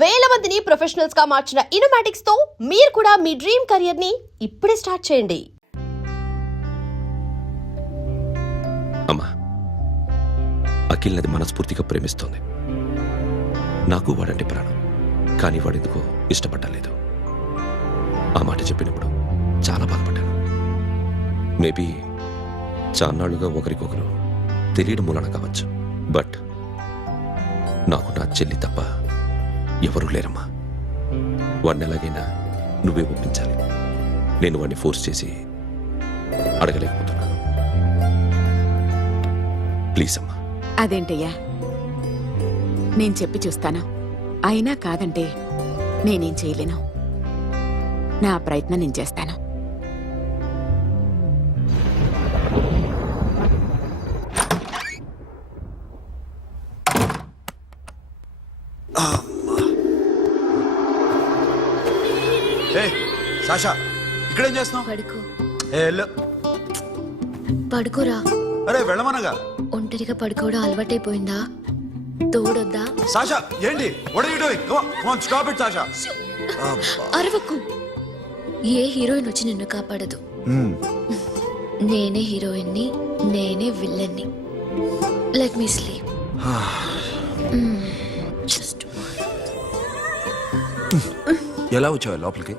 వేల మందిని ప్రొఫెషనల్స్ గా మార్చిన ఇనోమాటిక్స్ తో మీరు కూడా మీ డ్రీమ్ కెరియర్ ని ఇప్పుడే స్టార్ట్ చేయండి. అమ్మా, అఖిల్ నది మనస్ఫూర్తిగా ప్రేమిస్తోంది. నాకు వాడంటే ప్రాణం, కానీ వాడెందుకో ఇష్టపడలేదు. ఆ మాట చెప్పినప్పుడు చాలా బాధపడ్డాను. మేబీ చాన్నాళ్లుగా ఒకరికొకరు తెలియడం మూలన కావచ్చు. బట్ నాకు నా చెల్లి తప్ప ఎవరూ లేరమ్మా. వాడిని ఎలాగైనా నువ్వే ఒప్పించాలి. నేను వాడిని ఫోర్స్ చేసి అడగలేకపోతున్నాను. ప్లీజ్ అమ్మా. అదేంటయ్యా, నేను చెప్పి చూస్తాను. అయినా కాదంటే నేనేం చేయలేను. నా ప్రయత్నం నేను చేస్తాను. సాషా, ఇక్కడేం చేస్తున్నావు? పడుకో. పడుకోరా. అరే వెళ్ళమనగా. ఒంటరిగా పడుకోవడం అలవాటైపోయిందా? తోడొద్దా? సాషా, ఏంటి? What are you doing? Come on, stop it, Sasha. అరవకు. ఏ హీరోయిన్ వచ్చి నిన్ను కాపాడదు. నేనే హీరోయిన్ని, నేనే విల్లన్ని. Let me sleep. జస్ట్ ఎలా వచ్చావు లోపలికి?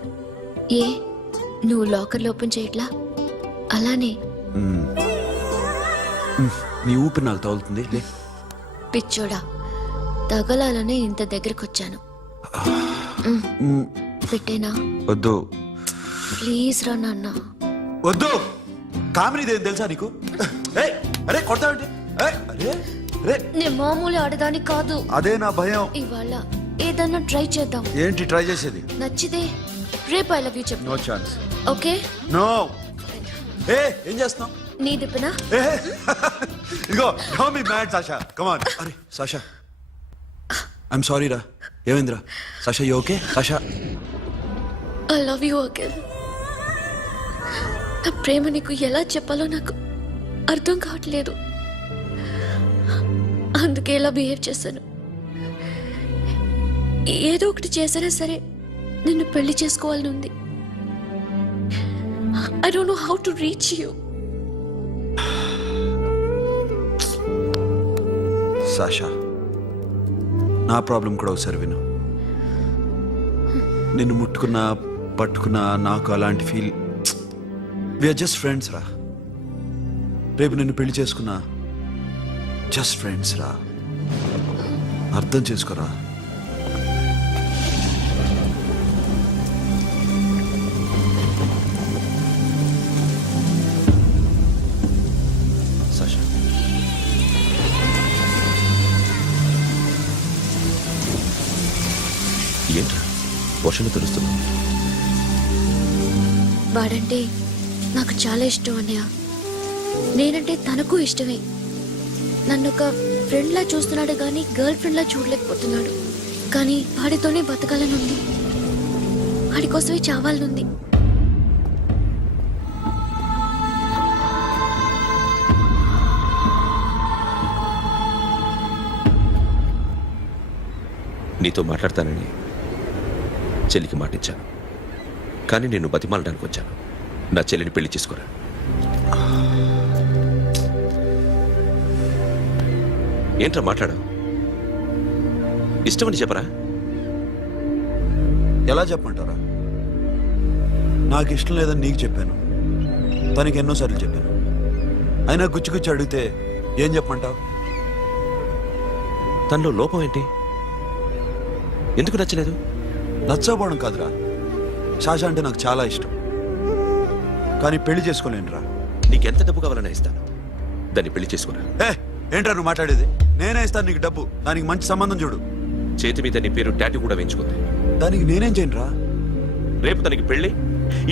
ఏ నువ్వు లాకర్లో ఓపెన్ చేయట్లా? అలానే. నీ ఊపిరి నాకు తగులుతుంది. పిచ్చోడా, తగలాలనే ఇంత దగ్గరకొచ్చాను. పెట్టేనా? వద్దు ప్లీజ్ రా నాన్న. వద్దు. కామెడీ తెలుసా నీకు? అరే కొడతావంటే? నేను మామూలు ఆడదాని కాదు. అదే నా భయం. ఇవాళ ఏదన్నా ట్రై చేద్దాం. ఏంటి ట్రై చేసేది? నచ్చితే రేపు ఐ లవ్ యూ చెప్పు. No chance. ఓకే? నో. ఏం చేస్తున్నావు? నీ దిప్పునా? ఇదిగో, don't be mad Sasha. Come on. అరే సాషా, ఐఎమ్ సారీ రా. ఏమైందిరా? Sasha, you okay? Sasha, I love you again. నా ప్రేమ నీకు ఎలా చెప్పాలో నాకు అర్థం కావట్లేదు. అందుకే ఇలా బిహేవ్ చేశాను. ఏదో ఒకటి చేసినా సరే నిన్ను పెళ్లి చేసుకోవాలని ఉంది. I don't know how to reach you. Sasha, నా ప్రాబ్లం కూడా ఒకసారి విను. నిన్ను ముట్టుకున్నా పట్టుకున్నా నాకు అలాంటి ఫీల్. వీఆర్ జస్ట్ ఫ్రెండ్స్ రా. రేపు నిన్ను పెళ్లి చేసుకున్నా జస్ట్ ఫ్రెండ్స్ రా. అర్థం చేసుకోరా. సాషా, ఏంట్రా వర్షంలో తెలుస్తున్నావు? వాడంటే నాకు చాలా ఇష్టం అన్నయ్య. నేనంటే తనకు ఇష్టమే. నన్ను ఒక ఫ్రెండ్లా చూస్తున్నాడు కానీ గర్ల్ ఫ్రెండ్లా చూడలేకపోతున్నాడు. కానీ వాడితోనే బతకాలని ఉంది. వాడి కోసమే చావాలనుంది. నీతో మాట్లాడతానని చెల్లికి మాటిచ్చాను, కానీ నేను బతిమాలడానికి వచ్చాను. నా చెల్లిని పెళ్లి చేసుకోరా. ఏంట్రా మాట్లాడు? ఇష్టమని చెప్పరా? ఎలా చెప్పమంటారా? నాకు ఇష్టం లేదని నీకు చెప్పాను, తనకి ఎన్నోసార్లు చెప్పాను. అయినా గుచ్చి అడిగితే ఏం చెప్పమంటావు? తనలో లోపం ఏంటి? ఎందుకు నచ్చలేదు? నచ్చకపోవడం కాదురా. సాషా అంటే నాకు చాలా ఇష్టం, కానీ పెళ్లి చేసుకోలేనురా. నీకెంత డబ్బు కావాలన్నా ఇస్తాను, దాన్ని పెళ్లి చేసుకోరా. ఏంట్రా నువ్వు మాట్లాడేది? నేనే ఇస్తాను నీకు డబ్బు. దానికి మంచి సంబంధం చూడు. చేతి మీద నీ పేరు టాటూ కూడా వేయించుకుంది. దానికి నేనేం చేయనురా? రేపు తనకి పెళ్లి,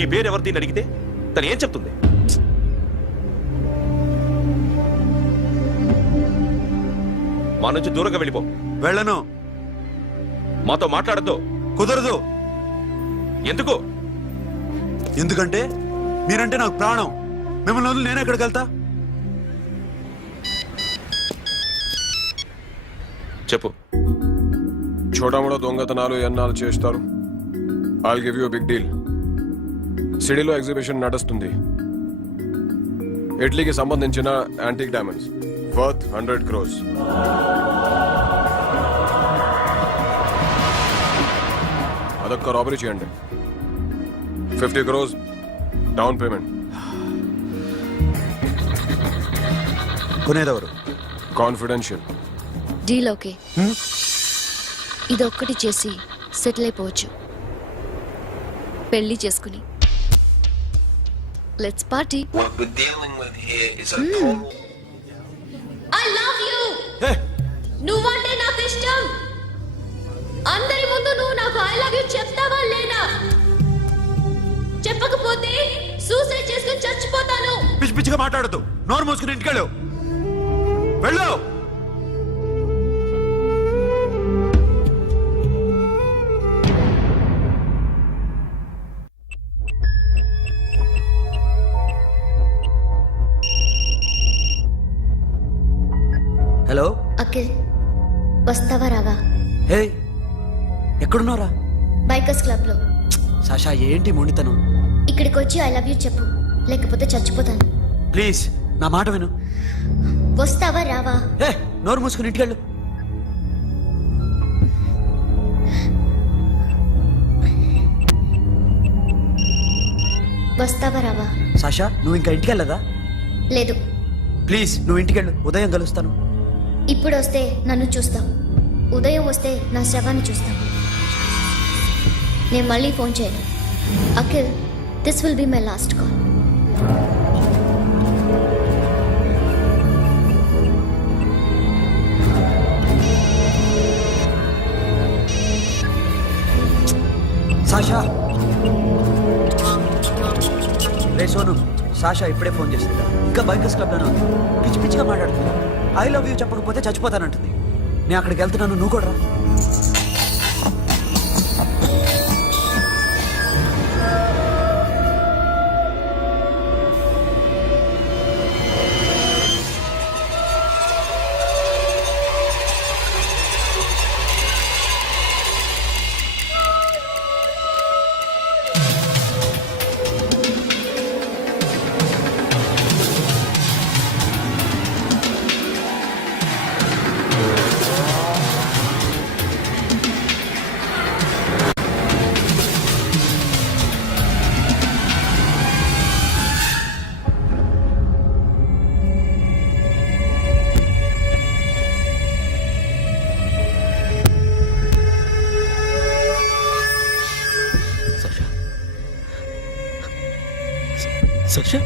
ఈ పేరు ఎవరిది అడిగితే తను ఏం చెప్తుంది? మా నుంచి దూరంగా వెళ్ళిపో. వెళ్ళను. మాతో మాట్లాడద్దు. కుదరదు. ఎందుకు? ఎందుకంటే మీరంటే నాకు ప్రాణం. మిమ్మల్ని వదిలి నేను ఎక్కడికి వెళ్తా? చెప్పు. చోటామోటా దొంగతనాలు ఎన్నాళ్ళు చేస్తారు. I'll give you big deal. సిటీలో ఎగ్జిబిషన్ నడుస్తుంది. ఇటలీకి సంబంధించిన యాంటిక్ డైమండ్స్ వర్త్ 100 crores. అదొక్క రాబరీ చేయండి. 50 crores డౌన్ పేమెంట్. కొనేదెవరు? కాన్ఫిడెన్షియల్. Deal okay. ఇదొక్కటి చేసి సెటిల్ అయిపోవచ్చు. పెళ్లి చేసుకుని let's party. What we're dealing with here is a total. I love you. Hey! నువ్వంటే నాకు ఇష్టం. అందరి ముందు నువ్వు నాకు ఐ లవ్ యు చెప్తావా లేదా? చెప్పకపోతే సూసైడ్ చేసుకుని చచ్చిపోతాను. పిచ్చి పిచ్చిగా మాట్లాడద్దు. నోరు మూసుకుని ఇంటికెళ్ళు. వెళ్ళు. హలో. అఖిల్ వస్తావా రావా? హే, ఎక్కడున్నారా? బైకర్స్ క్లబ్ లో. సాషా, ఏంటి మొండితనం? ఇక్కడికి వచ్చి ఐ లవ్ యూ చెప్పు, లేకపోతే చచ్చిపోతాను. ప్లీజ్ నా మాట విను. వస్తావా రావా? హే, నోరు మూసుకుని ఇంటికెళ్ళు. వస్తావా రావా? సాషా, నువ్వు ఇంకా ఇంటికెళ్ళదా? లేదు. ప్లీజ్ నువ్వు ఇంటికెళ్ళు. ఉదయం కలుస్తాను. ఇప్పుడు వస్తే నన్ను చూస్తావు, ఉదయం వస్తే నా శవాన్ని చూస్తావు. నేను మళ్ళీ ఫోన్ చేయను. Akhil, this will be my last call. Sasha. Ray Sonu, Sasha ఇప్పుడే ఫోన్ చేసిందా? ఇంకా బైకర్స్ క్లబ్లోనే ఉంది. పిచ్చి పిచ్చిగా మాట్లాడుతుంది. ఐ లవ్ యూ చెప్పకపోతే చచ్చిపోతానంటుంది. నేను అక్కడికి వెళ్తున్నాను, నువ్వు కూడా రా. సాక్షా,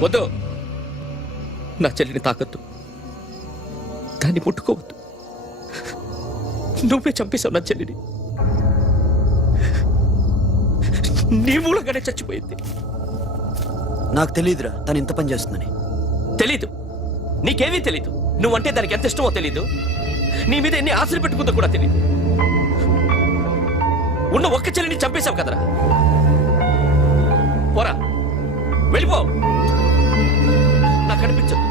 వద్దు. నా చెల్లిని తాకద్దు, దాన్ని ముట్టుకోవద్దు. నువ్వే చంపేశావు నా చెల్లిని. నీ మూలంగానే చచ్చిపోయింది. నాకు తెలియదురా తను ఇంత పని చేస్తుందని. తెలీదు, నీకేమీ తెలీదు. నువ్వంటే దానికి ఎంత ఇష్టమో తెలీదు. నీ మీద ఎన్ని ఆశలు పెట్టుకుందో కూడా తెలీదు. ఉన్న ఒక్క చెల్లిని చంపేశావు కదరా. పోరా, వెళ్ళిపో. నాకు కనిపించదు,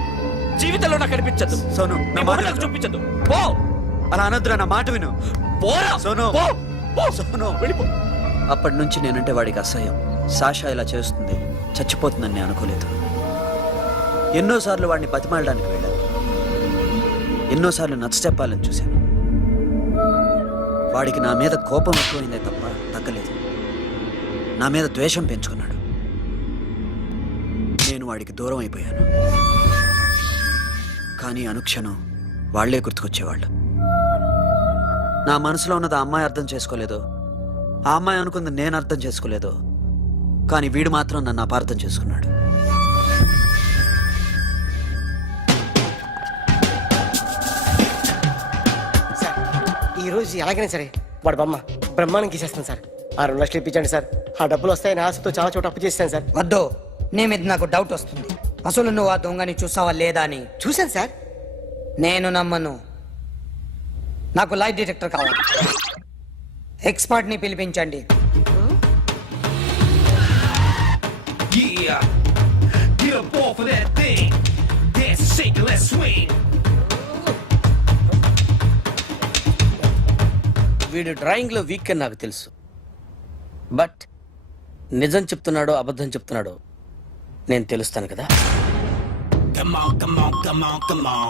జీవితంలో నాకు కనిపించదు. సోను, నా మాట విను. చూపించదు. పో. అలా అనొద్దురా, నా మాట విను. పోరా సోను. పో. పో. సోను. వెళ్ళిపో. అప్పటి నుంచి నేనంటే వాడికి అసహ్యం. సాషా ఇలా చేస్తుంది, చచ్చిపోతుందని నేను అనుకోలేదు. ఎన్నోసార్లు వాడిని బతిమాలడానికి వెళ్ళాను, ఎన్నోసార్లు నచ్చ చెప్పాలని చూశాను. వాడికి నా మీద కోపం ఎక్కువైందే తప్ప తగ్గలేదు. నా మీద ద్వేషం పెంచుకున్నాడు. నేను వాడికి దూరం అయిపోయాను. కానీ అనుక్షణం వాళ్లే గుర్తుకొచ్చేవాళ్ళు. నా మనసులో ఉన్నది ఆ అమ్మాయి అర్థం చేసుకోలేదో, ఆ అమ్మాయి అనుకుంది నేను అర్థం చేసుకోలేదో, కానీ వీడు మాత్రం నన్ను అపార్థం చేసుకున్నాడు. సార్ ఈరోజు ఎలాగైనా సరే వాడు బొమ్మ బ్రహ్మాండం గీసేస్తాను సార్. ఆ 2 లక్షలు ఇప్పించండి సార్. ఆ డబ్బులు వస్తాయని ఆశతో చాలా చోట అప్పు చేస్తాను సార్. వద్దు, నీ మీద నాకు డౌట్ వస్తుంది. అసలు నువ్వు ఆ దొంగని చూసావా లేదా అని. చూశాను సార్. నేను నమ్మను. నాకు లైట్ డిటెక్టర్ కావాలి. ఎక్స్పర్ట్ ని పిలిపించండి. Yeah, get up off of that thing. Dance and shake and let's swing. వీడు డ్రాయింగ్లో వీక్ అని నాకు తెలుసు. బట్ నిజం చెప్తున్నాడో అబద్ధం చెప్తున్నాడో నేను తెలుస్తాను కదా. Come on, come on, come on, come on.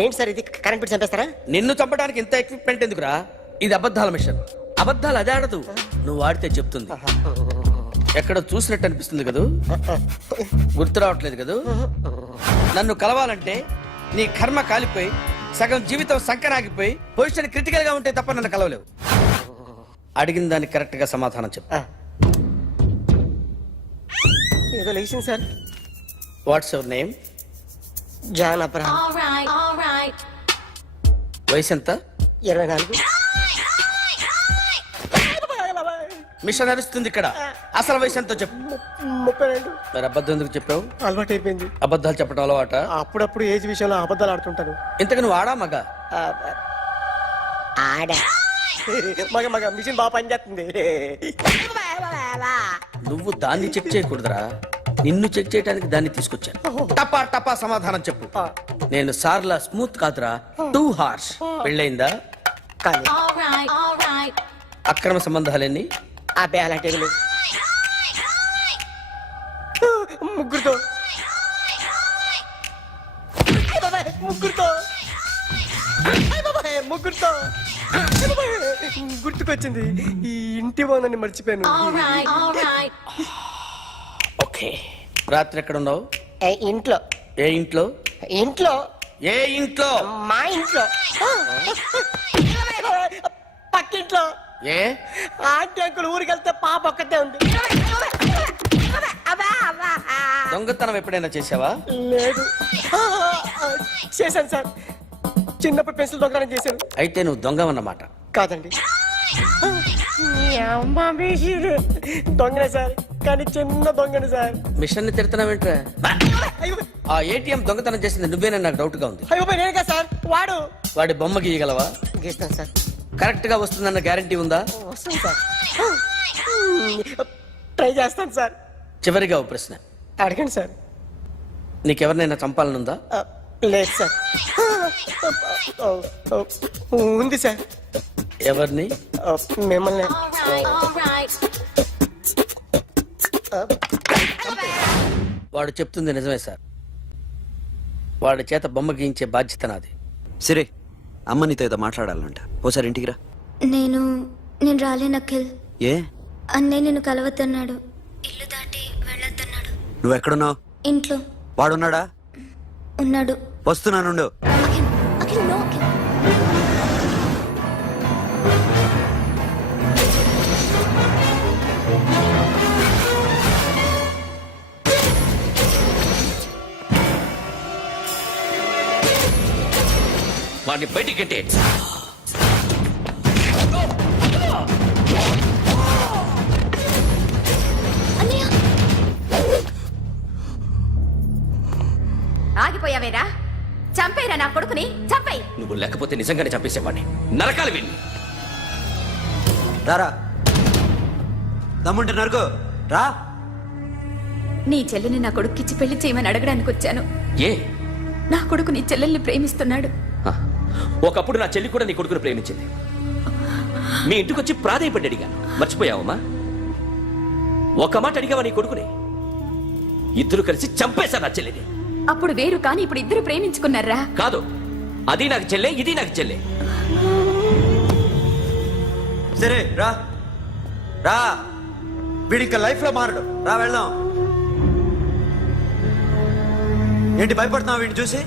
ఏంటి సార్ ఇది? కరెంట్ బిల్ చంపేస్తారా? నిన్ను చంపడానికి ఇంత ఎక్విప్మెంట్ ఎందుకురా? ఇది అబద్ధాల మిషన్. అబద్ధాలు అదే ఆడదు, నువ్వు ఆడితే చెప్తుంది. ఎక్కడ చూసినట్టు అనిపిస్తుంది కదూ, గుర్తు రావట్లేదు కదూ. నన్ను కలవాలంటే నీ కర్మ కాలిపోయి సగం జీవితం సంకరాగిపోయి పొజిషన్ క్రిటికల్ గా ఉంటే తప్ప నన్ను కలవలేవు. అడిగిన దానికి కరెక్ట్ గా సమాధానం చెప్పు. ఏదో లేచింది sir. What's your name? John Abraham. వయసు ఎంత? 24. మిషన్ నడుస్తుంది ఇక్కడ. అసలు వయసు ఎంతో చెప్పు. 32. మరి అబద్ధం ఎందుకు చెప్పావు? అలవాటు అయిపోయింది. అబద్ధాలు చెప్పడం అలవాట? అప్పుడప్పుడు ఏజ్ విషయంలో అబద్ధాలు ఆడుతుంటాను. ఇంతకు నువ్వు ఆడా మగ? ఆడా. మగ మగ మిషన్ బాగా పనిచేస్తుంది. నువ్వు దాన్ని చెక్ చేయకూడదురా, నిన్ను చెక్ చేయడానికి దాన్ని తీసుకొచ్చాను. టపా టపా సమాధానం చెప్పు. నేను సార్లా స్మూత్ కాదురా, టూ హార్ష్. పెళ్ళయిందా? కానీ అక్రమ సంబంధాలన్నీ? అబ్బే అలాంటి ఏమీ లేవు. ముగ్గురుతో ముగ్గురుతో ముగ్గురుతో గుర్తుకొచ్చింది. ఈ ఇంటి బాగుందని మర్చిపోయాను. ఓకే. రాత్రి ఎక్కడ ఉన్నావు? ఇంట్లో. ఏ ఇంట్లో? ఇంట్లో. ఏ ఇంట్లో? మా ఇంట్లో. పక్కింట్లో. ఏ ఆంటీ అంకుల్ ఊరికి వెళ్తే పాప ఒక్కతే ఉంది. దొంగతనం ఎప్పుడైనా చేసావా? లేదు. చేశాను సార్. చిన్నప్పుడు పెన్సిల్ దొంగతనం చేశాను. అయితే నువ్వు దొంగవన్నమాట. కాదండి, దొంగనే సార్, కానీ చిన్న దొంగని సార్. మిషన్ ని తిడుతున్నావేంట్రా? ఆ ఏటీఎం దొంగతనం చేసింది నువ్వేనని నాకు డౌట్ గా ఉంది. అయ్యో నేను కదా సార్, వాడు. వాడి బొమ్మ గీయగలవా? గీస్తాను సార్. కరెక్ట్ గా వస్తుందన్న గ్యారంటీ ఉందా? వస్తాను సార్. ట్రై చేస్తాను సార్. చివరిగా ఓ ప్రశ్న అడగండి సార్. నీకెవరినైనా చంపాలనుందా? లేదు సార్. ఉంది సార్. ఎవరిని? మిమ్మల్ని. వాడు చెప్తుంది నిజమే సార్. వాడి చేత బొమ్మ గీయించే బాధ్యత నాది. సరే, అమ్మ నీతో ఏదో మాట్లాడాలంట. ఓసారి ఇంటికి రా. నేను రాలేను అఖిల్. ఏ? అన్నయ్య నిన్ను కలవద్దన్నాడు. ఇల్లు దాటి వెళ్ళొద్దన్నాడు. నువ్వు ఎక్కడున్నావు? ఇంట్లో వాడున్నాడా? ఉన్నాడు. వస్తున్నానుండు. అఖిల్, అఖిల్, నో అఖిల్. వాడిని బయటికి గట్టే. ఆగిపోయావేరా? చంపేరా నా కొడుకుని, చంపేయ్. నువ్వు లేకపోతే నిజంగానే చంపేసేవాడిని. నరకాలి వీడిని. రారా, దమ్ముంటే నరుకు రా. నీ చెల్లిని నా కొడుక్కిచ్చి పెళ్లి చేయమని అడగడానికి వచ్చాను. ఏ? నా కొడుకు నీ చెల్లెల్ని ప్రేమిస్తున్నాడు. ఆ, ఒకప్పుడు నా చెల్లి కూడా నీ కొడుకును ప్రేమించింది. మీ ఇంటికి వచ్చి ప్రాధాయపడి అడిగాను. మర్చిపోయావమ్మా? ఒక మాట అడిగావా నీ కొడుకుని? ఇద్దరు కలిసి చంపేశారు నా చెల్లిని. అప్పుడు వేరు, కానీ ఇప్పుడు ఇద్దరు ప్రేమించుకున్నారా? కాదు, అది నాకు చెల్లె, ఇది నాకు చెల్లె. సరే రా రా, వీడి ఇంకా లైఫ్ లో మారడు. రా వెళ్దాం. ఏంటి భయపడుతున్నావు వీడిని చూసి?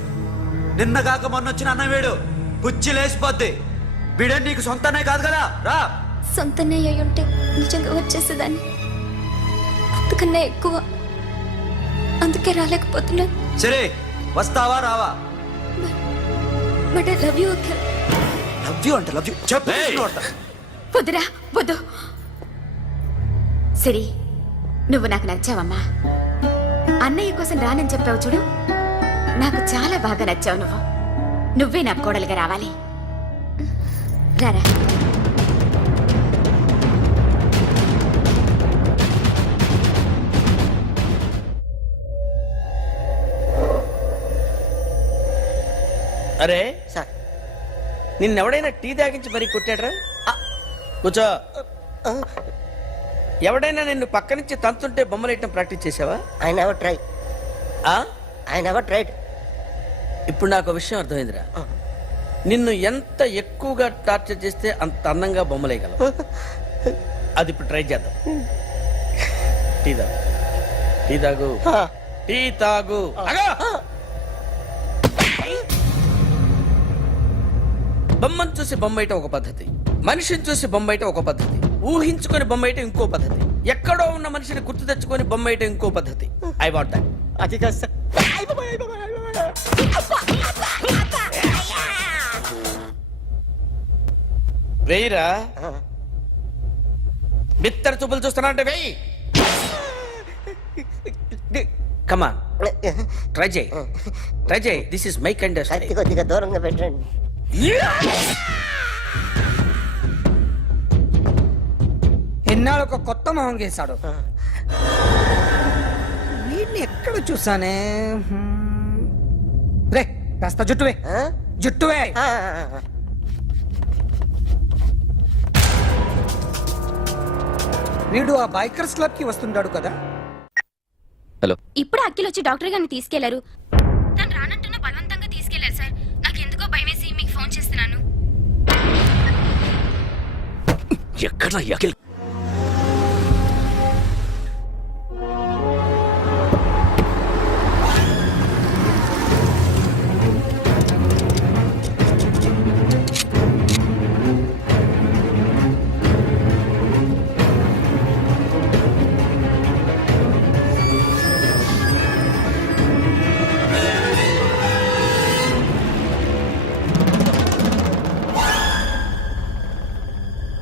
నిన్న కాక మొన్న వచ్చిన అన్న వీడు పుచ్చి లేచిపోద్ది. వీడే నీకు సొంతనే కాదు కదా, రా. సొంతనే అయి ఉంటే నిజంగా వచ్చేసేదాన్ని. అంతకన్నా ఎక్కువ. అందుకే రాలేకపోతున్నాను. సరే వస్తావా రావా? But I love you Akhil. Love you అంటే లవ్ యూ చెప్పు. ఏయ్! వద్దురా వద్దు. సిరి, నువ్వు నాకు నచ్చావమ్మా. అన్నయ్య కోసం రానని చెప్పావు చూడు, నాకు చాలా బాగా నచ్చావు నువ్వు. నువ్వే నాకు కోడలుగా రావాలి. రారా. అరే సార్ నిన్నెవడైనా టీ తాగించి మరీ కొట్టాడ్రా? కూర్చో. ఎవడైనా నిన్ను పక్క నుంచి తంతుంటే బొమ్మలేయటం ప్రాక్టీస్ చేసావా? I never try. ఆ? I never tried. ఇప్పుడు నాకు విషయం అర్థమైందిరా. నిన్ను ఎంత ఎక్కువగా టార్చర్ చేస్తే అంత అందంగా బొమ్మలేయగలవు. అది ఇప్పుడు ట్రై చేద్దాం. టీ తాగు, టీ తాగు, టీ తాగు. అగో! బొమ్మను చూసి బొమ్మేయటం ఒక పద్ధతి, మనిషిని చూసి బొమ్మేయటం ఒక పద్ధతి, ఊహించుకొని బొమ్మేయటం ఇంకో పద్ధతి, ఎక్కడో ఉన్న మనిషిని గుర్తు తెచ్చుకొని బొమ్మేయటం ఇంకో పద్ధతి. I want that. అది కాదు సార్. వేయిరా. బిత్తర చూపులు చూస్తున్నా అంటే వేయి. కమాన్, ట్రై చేయి, ట్రై చేయి. This is my kind of కత్తి కొద్దిగా దూరంగా పెట్టండి. ఎన్నాళ్ళు ఒక కొత్త మొహం గీశాడు. వీడిని ఎక్కడ చూసానే? రే కాస్త జుట్టువే, జుట్టువే. వీడు ఆ బైకర్స్ క్లబ్ కి వస్తుంటాడు కదా. ఇప్పుడు అఖిల్ వచ్చి డాక్టర్ గారిని తీసుకెళ్లారు. తను రానంటున్న బలవంతంగా తీసుకెళ్లారు సార్. నాకు ఎందుకో భయం వేసి మీకు ఫోన్ చేస్తున్నాను. ఎక్కడ అఖిల్?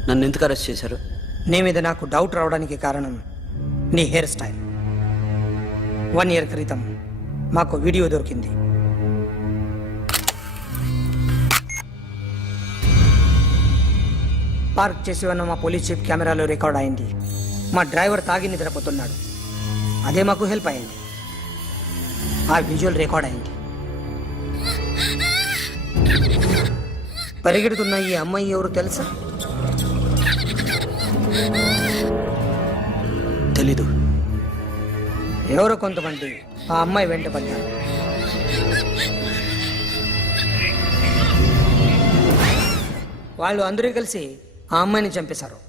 నన్ను ఎందుకు అరెస్ట్ చేశారు? నీ మీద నాకు డౌట్ రావడానికి కారణం నీ హెయిర్ స్టైల్. 1 year క్రితం మాకు వీడియో దొరికింది. పార్క్ చేసి ఉన్న మా పోలీస్ జీప్ కెమెరాలో రికార్డ్ అయింది. మా డ్రైవర్ తాగి నిద్రపోతున్నాడు. అదే మాకు హెల్ప్ అయింది. ఆ విజువల్ రికార్డ్ అయింది. పరిగెడుతున్న ఈ అమ్మాయి ఎవరు తెలుసా? తెలీదు. ఎవరో కొంతమంది ఆ అమ్మాయి వెంట పడ్డారు. వాళ్ళు అందరూ కలిసి ఆ అమ్మాయిని చంపేశారు.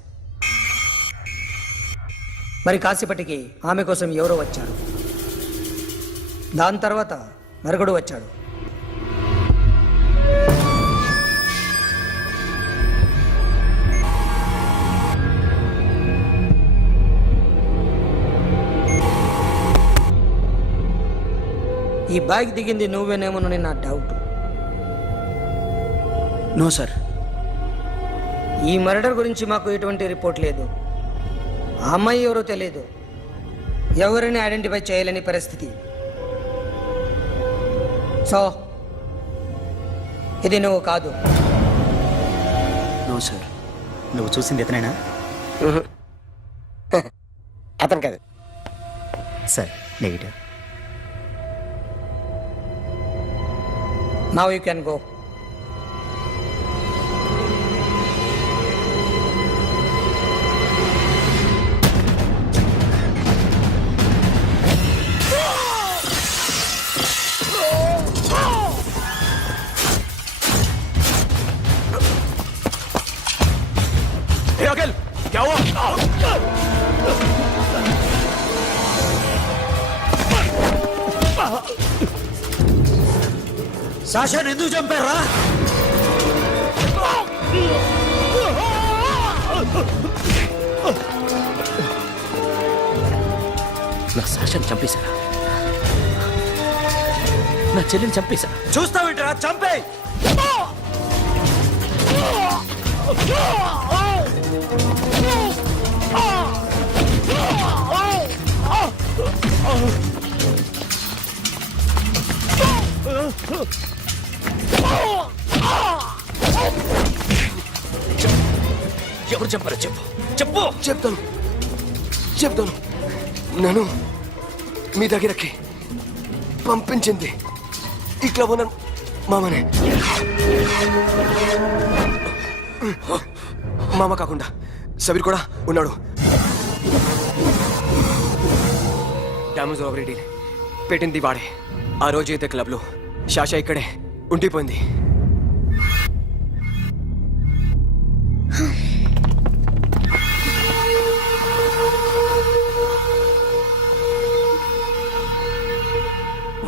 మరి కాసేపటికి ఆమె కోసం ఎవరో వచ్చారు. దాని తర్వాత మరొకడు వచ్చాడు. ఈ బ్యాగ్ దిగింది నువ్వేనేమోనని నా డౌట్. No sir. ఈ మర్డర్ గురించి మాకు ఎటువంటి రిపోర్ట్ లేదు. ఆ అమ్మాయి ఎవరో తెలియదు. ఎవరిని ఐడెంటిఫై చేయలేని పరిస్థితి. సో ఇది నువ్వు కాదు. No sir. నువ్వు చూసింది ఎతనైనా? అతను కాదు sir. Negative. Now you can go. Akhil क्या हुआ? సాషాని ఎందుకు చంపారా? నా సాషాన్ని చంపేశారా? నా చెల్లిని చంపేశారా? చూస్తావేంట్రా? చంపే. ఎవరు చంపారో చెప్పు, చెప్పు. చెప్తాను నన్ను మీ దగ్గరకి పంపించింది ఇట్లా ఉన్న మామనే. మామ కాకుండా సబీర్ కూడా ఉన్నాడు. డ్యామేజ్ ఓవర్ డీల్ పెట్టింది వాడే. ఆ రోజు అయితే క్లబ్లో శాష ఇక్కడే ఉండిపోయింది.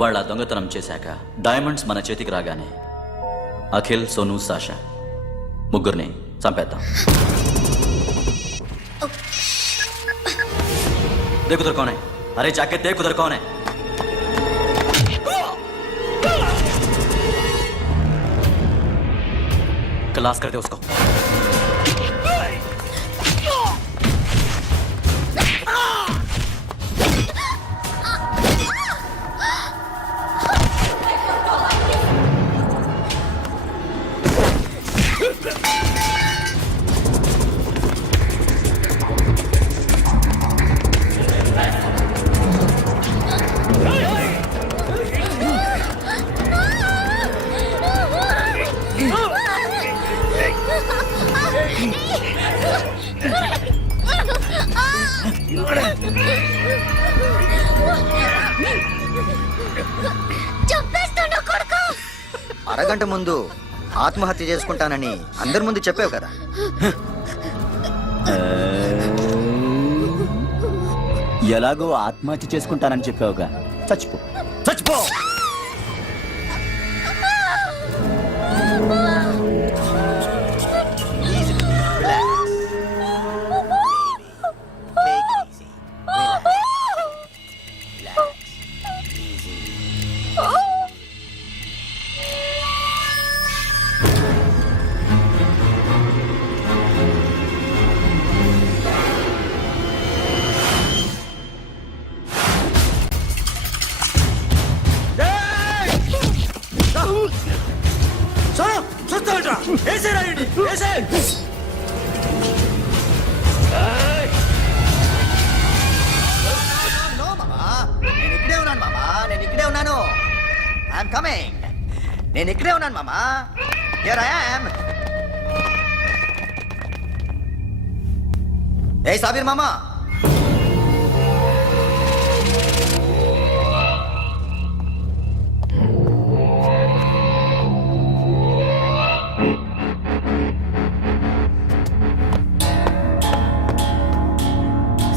వాళ్ళ దొంగతనం చేశాక డైమండ్స్ మన చేతికి రాగానే అఖిల్, సోను, సాషా ముగ్గురిని చంపేద్దాం. देख उधर कौन है? अरे जाके देख उधर कौन है? क्लास कर दे उसको. అరగంట ముందు ఆత్మహత్య చేసుకుంటానని అందరి ముందు చెప్పావు కదా. ఎలాగో ఆత్మహత్య చేసుకుంటానని చెప్పావుగా, చచ్చిపో చచ్చిపో. చూస్తావేంట్రా? వేసేరా ఈడ్ని, వేసే. నేను ఇక్కడే ఉన్నాను మామా, నేను ఇక్కడే ఉన్నాను. I'm coming. నేను ఇక్కడే ఉన్నాను మామా. Here I am. ఏ సాబీర్ మామా,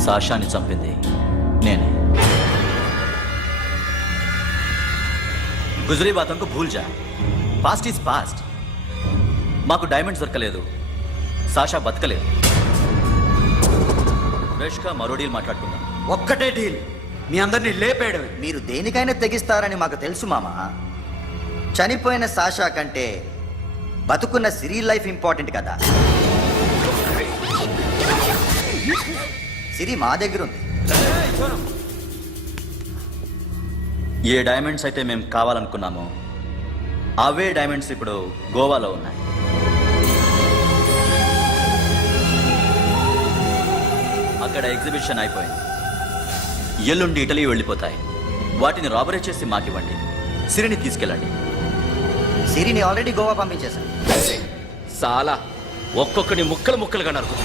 సాషాని చంపింది నేనే. గుజరీ బాతంకు భూల్ జా. Past is past. మాకు డైమండ్స్ దొరకలేదు, సాషా బతకలేదు. ఫ్రెష్గా మరో డీల్ మాట్లాడుకుందాం. ఒక్కటే డీల్, మీ అందరినీ లేపేయడం. మీరు దేనికైనా తెగిస్తారని మాకు తెలుసు మామా. చనిపోయిన సాషా కంటే బతుకున్న సిరి లైఫ్ ఇంపార్టెంట్ కదా. సిరి మా దగ్గర ఉంది. ఏ డైమండ్స్ అయితే మేము కావాలనుకున్నామో అవే డైమండ్స్ ఇప్పుడు గోవాలో ఉన్నాయి. అక్కడ ఎగ్జిబిషన్ అయిపోయింది. ఎల్లుండి ఇటలీ వెళ్ళిపోతాయి. వాటిని రాబరీ చేసి మాకివ్వండి. సిరిని తీసుకెళ్ళండి. సిరిని ఆల్రెడీ గోవా పంపించేశాను. సాలా ఒక్కొక్కడి ముక్కలు ముక్కలుగా నరుకు.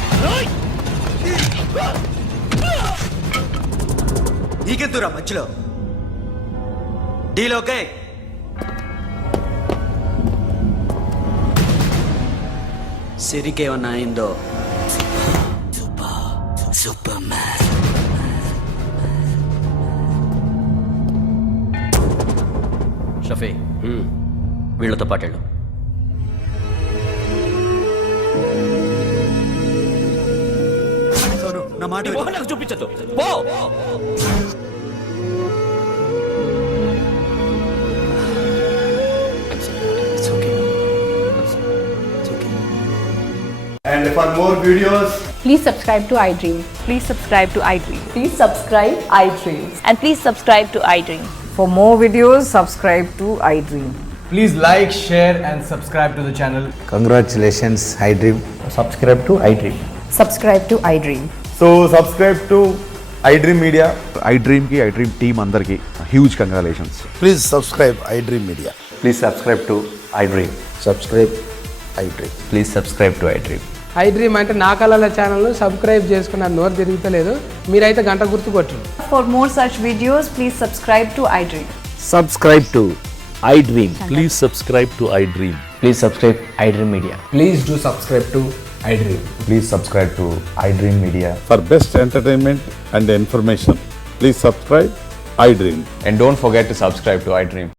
నీకెందురా మధ్యలో? Deal okay? సిరికేమన్నా అయిందో? Super man. షఫీ, వీళ్ళతో పాటు వెళ్ళు. సోను నా మాట నీ విను. మొహం నాకు చూపించద్దు పో. It's okay. It's okay. And for more videos, Please subscribe to iDream. Please subscribe to iDream. Please subscribe iDream. And please subscribe to iDream. For more videos, subscribe to iDream. Please like, share, and subscribe to the channel. congratulations, iDream. Subscribe to iDream. Subscribe to iDream. So subscribe to iDream Media. iDream కి iDream team అందరికి huge congratulations. Please subscribe iDream Media. Please subscribe to iDream. Subscribe iDream. Please subscribe to iDream. iDream అంటే నా కళల channel subscribe చేసుకున్న నోరు తిరుగుతలేదు, మీరైతే గంట గుర్తు కొట్టండి. For more such videos, please subscribe to iDream. Subscribe to iDream. Please subscribe to iDream. Please subscribe iDream Media. Please do subscribe to iDream. Please subscribe to iDream Media. For best entertainment and information, please subscribe iDream. And don't forget to subscribe to iDream.